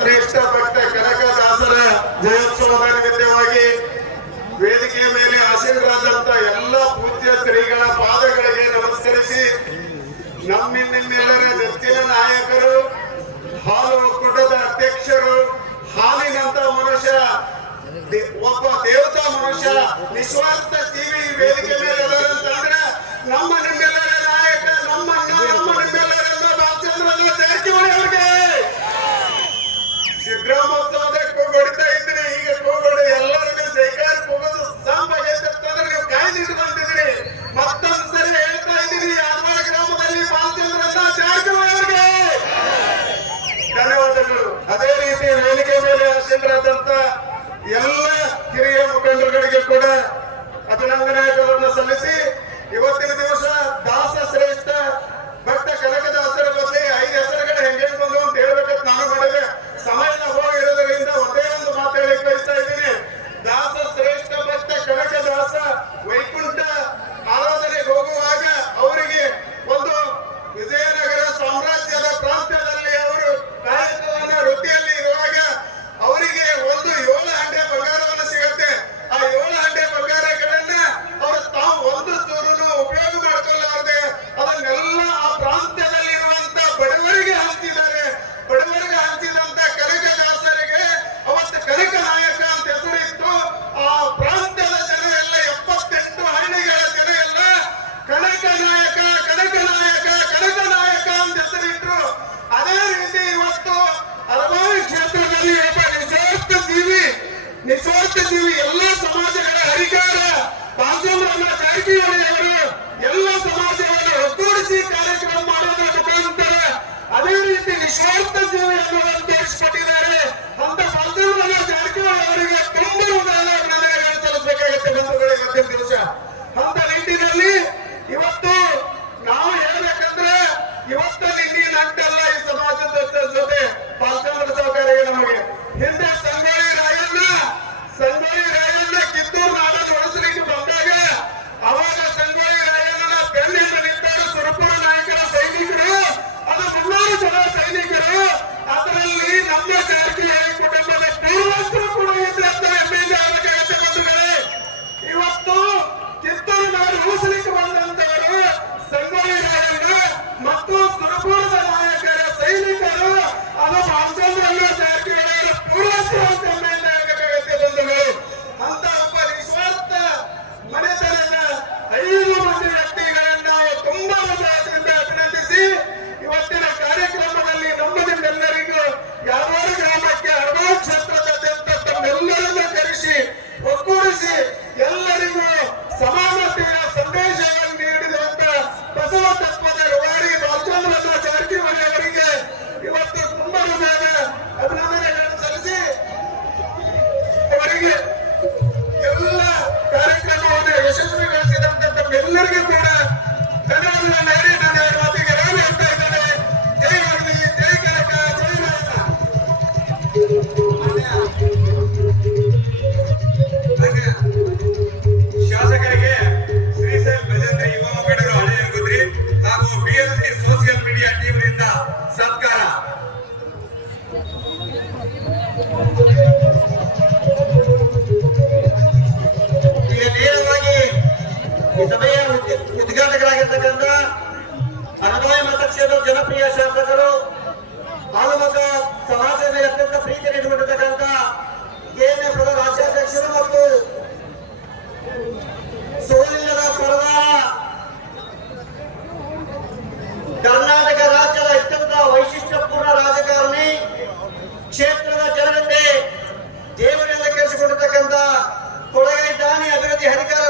ಶ್ರೇಷ್ಠ ಭಕ್ತ ಕನಕದಾಸರ ಜಯೋತ್ಸವದ ನಿಮಿತ್ತವಾಗಿ ವೇದಿಕೆಯ ಮೇಲೆ ಆಸೀನರಾದಂತ ಎಲ್ಲ ಪೂಜ್ಯ ಶ್ರೀಗಳ ಪಾದಗಳಿಗೆ ನಮಸ್ಕರಿಸಿ ನಿಮ್ಮೆಲ್ಲರ ನೆಚ್ಚಿನ ನಾಯಕರು, ಹಾಲು ಒಕ್ಕೂಟದ ಅಧ್ಯಕ್ಷರು, ಹಾಲಿನಂತ ಮನುಷ್ಯ, ಒಬ್ಬ ದೇವತಾ ಮನುಷ್ಯ, ನಿಸ್ವಾರ್ಥ ಜೀವಿ ವೇದಿಕೆ ಮೇಲೆ ಅಂತಂದ್ರೆ ನಮ್ಮ ನಿಮ್ಮೆಲ್ಲರ ನಾಯಕ, ನಿಮ್ಮೆಲ್ಲರನ್ನ ಬಾಲಚಂದ್ರ ಜಾರಕಿಹೊಳಿ ಅವರಿಗೆ ಸಿದ್ದರಾಮೋತ್ಸವದ ಕೂಗೊಡ್ತಾ ಇದ್ರಿ. ಈಗ ಕೂಗೊಡಿ ಎಲ್ಲರಿಗೂ ಜೈಕಾರ ಕೂಗೋದು ಸಂಭಾಗಿರ್ತಂದ್ರೆ ನೀವು ಕಾಯ್ದಿಟ್ಕೊಂಡಿದ್ರಿ. ಮತ್ತೊಂದು ಸರಿ ಹೇಳ್ತಾ ಇದ್ದೀವಿ, ಯಾದವಾಡ ಗ್ರಾಮದಲ್ಲಿ ಬಾಲಚಂದ್ರನ್ನ ಜಾರಕಿಹೊಳಿ ಅವರಿಗೆ ಧನ್ಯವಾದಗಳು. ಅದೇ ರೀತಿ ವೇದಿಕೆ ಮೇಲೆ ಆಸೀನರಾದಂತ ಎಲ್ಲ ಹಿರಿಯ ಮುಖಂಡರುಗಳಿಗೆ ಕೂಡ ಅಭಿನಂದನೆಗಳನ್ನು ಸಲ್ಲಿಸಿ ಇವತ್ತಿನ ದಿವಸ ದಾಸ ಶ್ರೇಷ್ಠ ಭಕ್ತ ಕನಕದಾಸರ ಬಗ್ಗೆ 5 ಹೆಸರುಗಳು ಹೆಂಗೆ ಬಂದು ಅಂತ ಹೇಳ್ಬೇಕಂತ ನಾನು ಮಾಡಿದೆ. ಸಮಯ ಹೋಗಿರೋದ್ರಿಂದ ಒಂದೇ ಒಂದು ಮಾತು ಹೇಳಕ್ಕೆ ಬಯಸ್ತಾ ಇದ್ದೀನಿ. ದಾಸ ಶ್ರೇಷ್ಠ ಭಕ್ತ ಕನಕದಾಸ ವೈಕುಂಠ ಆರಾಧನೆಗೆ ಹೋಗುವಾಗ ಅವರಿಗೆ ಒಂದು ವಿಜಯನಗರ ಸಾಮ್ರಾಜ್ಯದ ಪ್ರಾಂತ್ಯದಲ್ಲಿ ಅವರು ಕಾಯಕವನ್ನ ವೃತ್ತಿಯಲ್ಲಿ ಇರುವಾಗ ಅವರಿಗೆ ಒಂದು 7 ಹಂಡೆ ಬಂಗಾರವನ್ನು ಸಿಗುತ್ತೆ. ಆ 7 ಹಂಡೆ ಬಂಗಾರಗಳನ್ನ ಅವರು ತಾವು ಒಂದು ಚೂರನ್ನು ಉಪಯೋಗ ಮಾಡಿಕೊಳ್ಳಾರದೆ ಅದನ್ನೆಲ್ಲ ಆ ಪ್ರಾಂತ್ಯದಲ್ಲಿ ಇರುವಂತ ಬಡವರಿಗೆ ಹಂಚಿದ್ದಾರೆ. ಬಡವರಿಗೆ ಹಂಚಿದಂತ ಕನಕದಾಸರಿಗೆ ಅವತ್ತು ಕನಕ ನಾಯಕ ಅಂತ ಹೆಸರಿತ್ತು. ಆ ಪ್ರಾಂತ್ಯದ ಜನ ಎಲ್ಲ 78 ಹಳ್ಳಿಗಳ ಜನ ಎಲ್ಲ ಕನಕ ನಾಯಕ ಕನಕ ನಾಯಕ ಕನಕ ನಾಯಕ ಅಂತ ಹೆಸರಿಟ್ರು. ಅದೇ ರೀತಿ ಇವತ್ತು ಹಲವಾರು ಕ್ಷೇತ್ರದಲ್ಲಿ ಒಬ್ಬ ನಿಸ್ವಾರ್ಥ ಜೀವಿ ಎಲ್ಲ ಸಮಾಜಗಳ ಹರಿಕಾರ ಬಾಲಚಂದ್ರನ ಜಾರಕಿಹೊಳಿ ಅವರು ಎಲ್ಲ ಸಮಾಜವನ್ನು ಒಗ್ಗೂಡಿಸಿ ಕಾರ್ಯಕ್ರಮ ಮಾಡೋದ್ರ ಮುಖಾಂತರ ಅದೇ ರೀತಿ ನಿಸ್ವಾರ್ಥ ಜೀವಿಯನ್ನು ತೋರಿಸಿಕೊಟ್ಟಿದ್ದಾರೆ. ಅಂತ ಬಾಲಚಂದ್ರನ ಜಾರಕಿಹೊಳಿ ಅವರಿಗೆ ತುಂಬಾ ಅಭಿನಂದನೆಗಳನ್ನು ಸಲ್ಲಿಸಬೇಕಾಗುತ್ತೆ ಬಂಧುಗಳು. ಇವತ್ತಿನ ದಿವಸ ಅಂತ ನಿಟ್ಟಿನಲ್ಲಿ ಇವತ್ತು ನಾವು ಹೇಳ್ಬೇಕಂದ್ರೆ ಇವತ್ತು ನಿನ್ನೆ ನಂಟಲ್ಲ ಈ ಸಮಾಜದ ಜೊತೆ ಬಾಲಚಂದ್ರ ಸಹಕಾರಿಗೆ ನಮಗೆ ಹಿಂದೆ ಸಂಗೊಳ್ಳಿ ರಾಯಣ್ಣ ಕಿತ್ತೂರು ನಾಡನ್ನು ಉಳಿಸಲಿಕ್ಕೆ ಬಂದಾಗ ಅವಾಗ ಸಂಗೊಳ್ಳಿ ರಾಯಣ್ಣನ ಬೆನ್ನಿಂದ ನಿಂತವರು ಸುರಪುರ ನಾಯಕರ ಸೈನಿಕರು, ಅದು 300 ಜನ ಸೈನಿಕರು. ಅದರಲ್ಲಿ ನಮ್ಮ ಜಾರಕಿಹೊಳಿ ಕುಟುಂಬದ ಪೂರ್ವಸ್ಥರು ಕೂಡ ಇದ್ರೆ ಅಂತ ಹೆಮ್ಮೆಯಿಂದ ಆಗಬೇಕಾಗತ್ತೆ ಬಂಧುಗಳೇ. ಇವತ್ತು ಕಿತ್ತೂರು ನಾಡು ಉಳಿಸಲಿಕ್ಕೆ ಬಂದಂತವರು ಸಂಗೊಳ್ಳಿ ರಾಯಣ್ಣ ಮತ್ತು ಸುರಪುರದ ನಾಯಕರ ಸೈನಿಕರು, ಅದು ಬಾಲಚಂದ್ರನ ಜಾರಕಿಹೊಳಿ ಪೂರ್ವಸ್ಥರು ಅಂತ ಹೆಮ್ಮೆಯಿಂದ ಆಗಬೇಕಾಗತ್ತೆ ಬಂಧುಗಳು. ಅಂತ ಒಬ್ಬ ನಿಸ್ವಾರ್ಥ ಮನೆತನದ 5 ಮಂದಿ ವ್ಯಕ್ತಿಗಳನ್ನ ನಾವು ತುಂಬಾ ಹೃದಯದಿಂದ ಅಭಿನಂದಿಸಿ ಇವತ್ತಿನ ಕಾರ್ಯಕ್ರಮದಲ್ಲಿ ನಮ್ಮದನ್ನೆಲ್ಲರಿಗೂ ಯಾದವಾಡ ಗ್ರಾಮಕ್ಕೆ ಹಲವಾರು ಕ್ಷೇತ್ರದಾದ್ಯಂತ ತಮ್ಮೆಲ್ಲರನ್ನ ಕರೆಸಿ ಒಗ್ಗೂಡಿಸಿ ಎಲ್ಲರಿಗೂ ಸಮಾನತೆಯ ಸಂದೇಶವನ್ನು ನೀಡಿದಂತ ಬಸವ ತತ್ವದ ರೂವಾರಿ ಬಾಲಚಂದ್ರನ ಜಾರಕಿಹೊಳಿ ಅವರಿಗೆ ಇವತ್ತು ತುಂಬಾ ಹೃದಯದ ಅಭಿನಂದನೆಗಳನ್ನು ಸಲ್ಲಿಸಿ ಅವರಿಗೆ ಎಲ್ಲ ಕಾರ್ಯಕ್ರಮವನ್ನು ಯಶಸ್ವಿಗೊಳಿಸಿದಂತ ತಮ್ಮೆಲ್ಲರಿಗೂ ಕೂಡ ಧನ್ಯವಾದಗಳನ್ನು ಹೇಳಿ ನನ್ನ ಮಾತಿಗೆ ನಾನು ಹೇಳ್ತಾ ಇದ್ದೇನೆ. ಜೈ ಭಾರತಿ, ಜೈ ಕನಕ, ಜೈ ಶಾಸಕರಿಗೆ ಶ್ರೀಶೈಲ್ ಭಜಂತ್ರಿ ಯುವ ಮುಖಂಡರು ಹಳೆಯ ಗುದ್ರಿ ಹಾಗೂ ಬಿಎಲ್ಸಿ ಸೋಷಿಯಲ್ ಮೀಡಿಯಾ ಟೀಮ್ನಿಂದ ಸತ್ಕಾರ. ಈಗ ನೇರವಾಗಿ ಈ ಸಭೆಯ ಉದ್ಘಾಟಕರಾಗಿರ್ತಕ್ಕಂಥ ಅನಗೋಯ ಮತಕ್ಷೇತ್ರದ ಜನಪ್ರಿಯ ಶಾಸಕರು ಹಾಲುಮತ ಸಮಾಜದ ಅತ್ಯಂತ ಪ್ರೀತಿ ನೀಡಿಕೊಂಡಿರ್ತಕ್ಕಂಥ ಕೆಎನ್ಎಫ್ ರಾಜ್ಯಾಧ್ಯಕ್ಷರು ಮತ್ತು ಸೋಲಿಲ್ಲದ ಸರದಾರ ಕರ್ನಾಟಕ ರಾಜ್ಯದ ಅತ್ಯಂತ ವೈಶಿಷ್ಟ್ಯಪೂರ್ಣ ರಾಜಕಾರಣಿ, ಕ್ಷೇತ್ರದ ಜನರಿಂದ ದೇವರಿಂದ ಕೇಳಿಸಿಕೊಂಡಿರ್ತಕ್ಕಂಥ ಕೊಳಗೈ ದಾನಿ ಅಭಿವೃದ್ಧಿ ಅಧಿಕಾರ